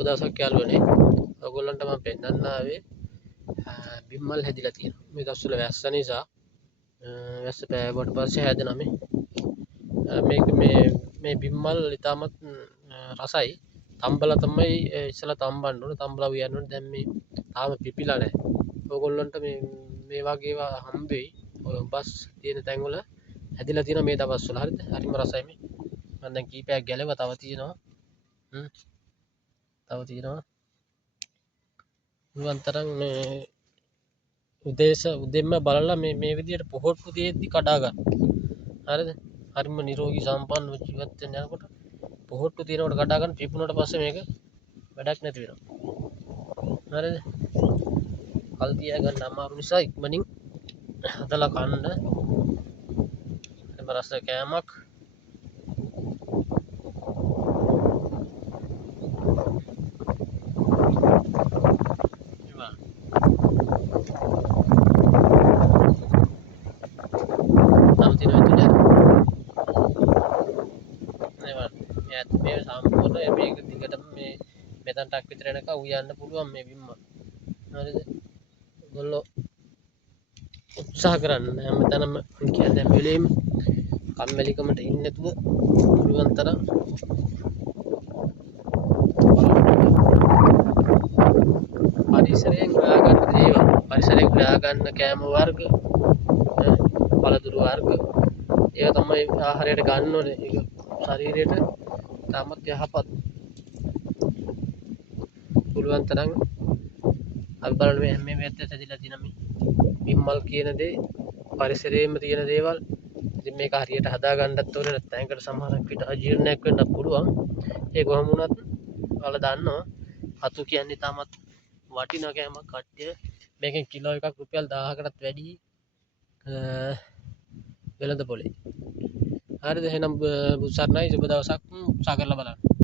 සුබ දවසක් යාළුවනේ. ඔයගොල්ලන්ට මම පෙන්නන්න ආවේ බිම්මල් හැදිලා තියෙනවා. මේ දවස්වල වැස්ස නිසා වැස්ස පෑවට පස්සේ හැදෙනා මේක මේ බිම්මල් ඉතාමත් රසයි. තම්බලා තමයි ඉස්සලා තම්බන්න ඕනේ. තම්බලා උයන්න ඕනේ. දැන් මේ තාම පිපිලා නැහැ. ඔයගොල්ලන්ට මේ වගේ ඒවා හම්බ වෙයි. ඔය බස් තියෙන තැන්වල හැදිලා තියෙනවා මේ දවස්වල. හරිද? හරිම රසයි මේ. මම දැන් කීපයක් ගැලෙවා තව තියෙනවා. තව තියෙනවා. පුළුවන් තරම් මේ උදෙන්ම බලලා මේ විදිහට පොහොට්ටු තියෙද්දි කඩා ගන්න. හරිද? හරිම නිරෝගී සම්පන්නව ජීවත් වෙන්න යනකොට පොහොට්ටු තියෙනකොට කඩා ගන්න පිපුණාට පස්සේ මේක වැඩක් නැති වෙනවා. හරිද? කල් තියා ගන්න අමාරු නිසා ඉක්මනින් හදලා කන්න. එම රස කෑමක්. තව තියෙනවා මේ සම්පූර්ණ මේක දිගටම මේ මෙතනටක් විතර යනකම් උයන්න පුළුවන් මේ බිම්ම. හරිද? ඔයගොල්ලෝ උත්සාහ කරන්න හැමතැනම කියන්නේ වෙලෙම කම්මැලිකමට ඉන්නේ නැතුව පුළුවන් තරම් පරිසරයෙන් හොයාගන්න දේවල්, පරිසරයෙන් හොයාගන්න කෑම වර්ග, පළතුරු වර්ග ඒවා තමයි ආහාරයට ගන්න ඕනේ. ඒක ශරීරයට තාමත් යහපත්. පුළුවන් තරම් අපි බලන්න මේ හැම වෙලේත් ඇදලා තියෙන මේ බිම්මල් කියන දේ පරිසරයේම තියෙන දේවල්. ඉතින් මේක හරියට හදා ගන්නත් ඕනේ නැත්නම් ඒකට සමහරක් විට අජීර්ණයක් වෙන්න පුළුවන්. ඒ කොහොම වුණත් ඔයාලා දන්නවා අතු කියන්නේ තාමත් වටිනා කෑමක්. කට්ටිය මේකෙන් කිලෝ එකක් රුපියල් 1000කටත් වැඩි වෙළඳ පොලේ. හරිද? එහෙනම් බුසර්ණයි සුබ දවසක් උත්සාහ කරලා බලන්න.